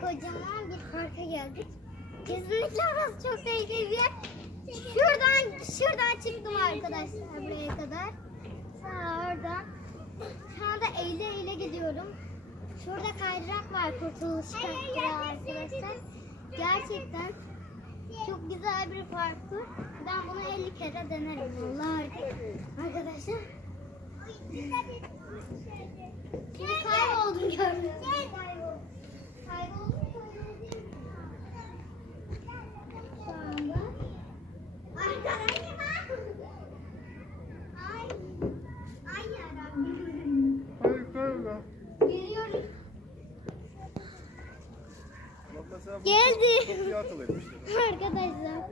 kocaman bir parka geldik. Kesinlikle orası çok tehlikeli bir yer. Şuradan, şuradan çıktım arkadaşlar buraya kadar. Ta oradan. Şu anda eğile eğile gidiyorum. Şurada kaydırak var kurtuluş kaydırağı arkadaşlar. Gerçekten çok güzel bir parkur. Ben bunu 50 kere denerim vallahi arkadaşlar. Şimdi kayboldum gördüm. Kayboldum. Şu anda. Arkadaşlar. Ay. Ay yarabbim. Geliyorum. Geldi. Arkadaşlar.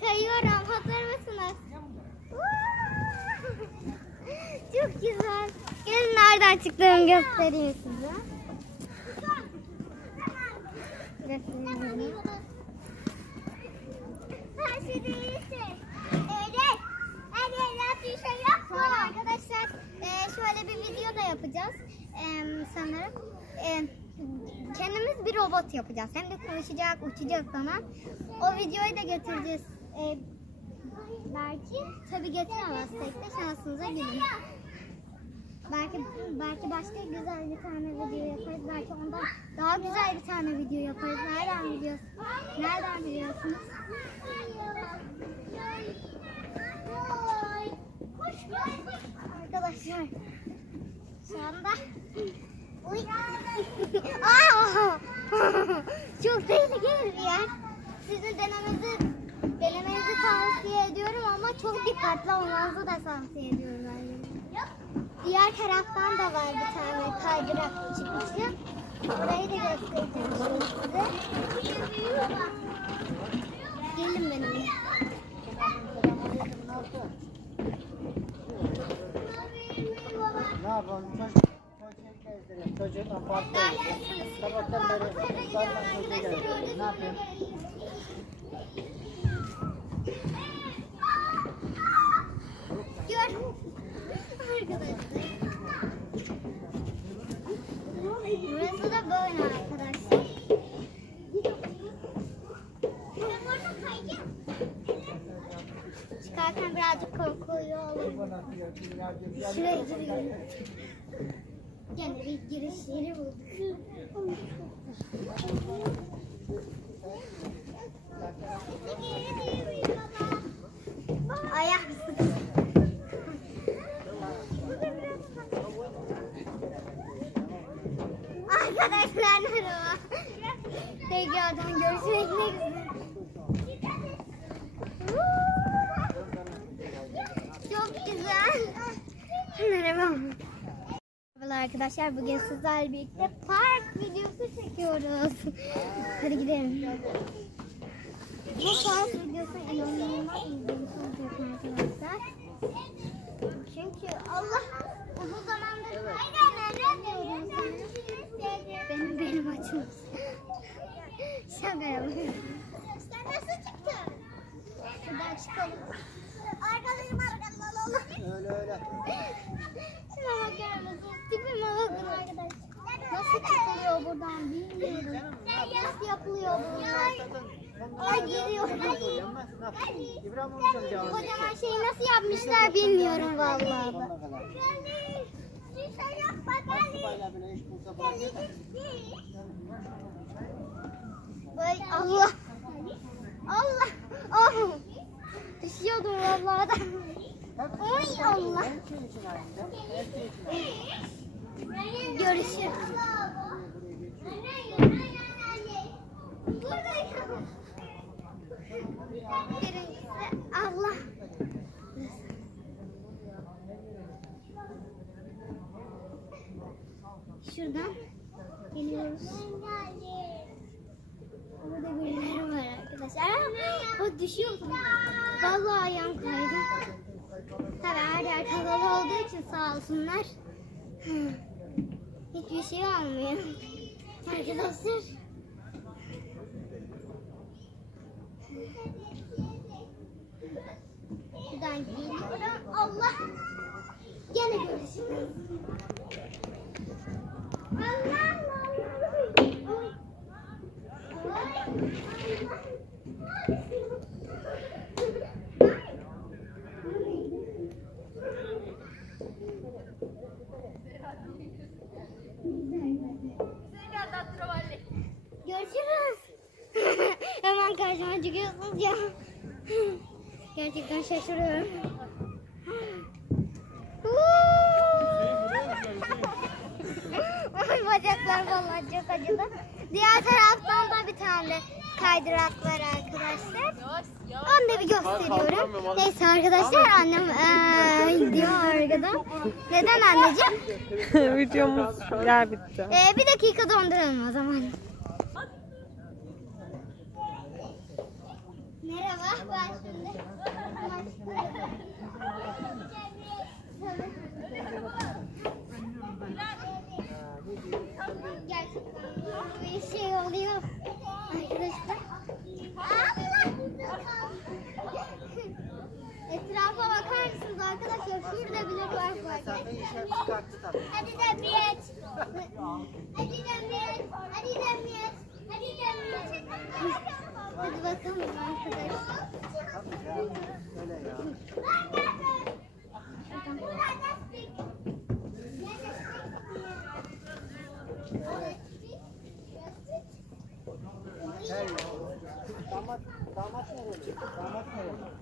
Kayıyorum. Hazır mısınız? Çok güzel. Gelin nereden çıktığımı göstereyim size. Göstereyim. Sonra arkadaşlar e, şöyle bir video da yapacağız sanırım. Kendimiz bir robot yapacağız. Hem de konuşacak, uçacak falan. O videoyu da getireceğiz. E, belki tabi getiremezsek de şansınıza gidin. Belki belki başka güzel bir tane video yaparız. Belki ondan daha güzel bir tane video yaparız. Nereden biliyorsunuz? Nereden biliyorsunuz? Arkadaşlar şu anda Uy. Aa! Tehlikeli bir yer. Sizin denemenizi denemenizi tavsiye ediyorum ama çok dikkatli olmanızı da tavsiye ediyorum. ben. Diğer taraftan da var bir tane kaydırak çıkışı. Orayı da göstereceğim şimdi size. Gelin benimle. Ne yapalım? Çocuk, çocuğu gezdirelim. Çocukla parkta. Sabahtan beri sarma çocuğu gezdirelim. Ne yapayım? Burası da böyle arkadaşlar. Çıkarken birazcık korkuyor olur. Şuraya giriyorum. Gene bir girişleri bulduk. Ayak Arkadaşlar merhaba. Tekrardan görüşmek üzere. Çok güzel. Merhaba. Merhaba arkadaşlar. Bugün sizlerle birlikte park videosu çekiyoruz. Hadi gidelim. Bu park videosu inanılmaz ilginç arkadaşlar. Çünkü Allah uzun zamandır Benim benim açım. Şaka yapıyorum. Sen nasıl çıktın? Şuradan çıkalım. Arkadaşım arkamdan olur. Öyle öyle. Şuna bakar mısınız? Tipime bakın arkadaşlar. Nasıl çıkılıyor buradan bilmiyorum. Nasıl yapılıyor bunlar? Ay edecek. Kocaman şeyi nasıl yapmışlar bilmiyorum vallahi. Sonuna kadar. Sıbayla bile iş bulsa bırakır. Ay Allah. Allah. Oh. Düşüyordum vallahi. Oy Allah. Görüşürüz. Allah. Şuradan geliyoruz. Burada birileri var arkadaşlar. O düşüyor. Vallahi ayağım kaydı. Kapalı olduğu için sağ olsunlar. Hiçbir şey olmuyor. Arkadaşlar. Buradan geliyorum. Allah. Gene görüşürüz. Allah. Görüşürüz. Çıkıyorsunuz ya. Gerçekten şaşırıyorum. Ay bacaklar vallahi çok acıdı. Diğer taraftan da bir tane kaydırak var arkadaşlar. Onu da bir gösteriyorum. Neyse arkadaşlar annem eee diyor arkadan. Neden anneciğim? Videomuz yer bitti. Ee, bir dakika donduralım o zaman. Merhaba, ben şimdi Gerçekten bir şey oluyor arkadaşlar. Etrafa bakar mısınız arkadaşlar? Şurada bile var var. Hadi Demet. Hadi Demet. Hadi Demet. Hadi Demet. Hadi bakalım arkadaşlar. Tabii ya. Öyle ya. Hey, damat, damat nerede? Damat nerede?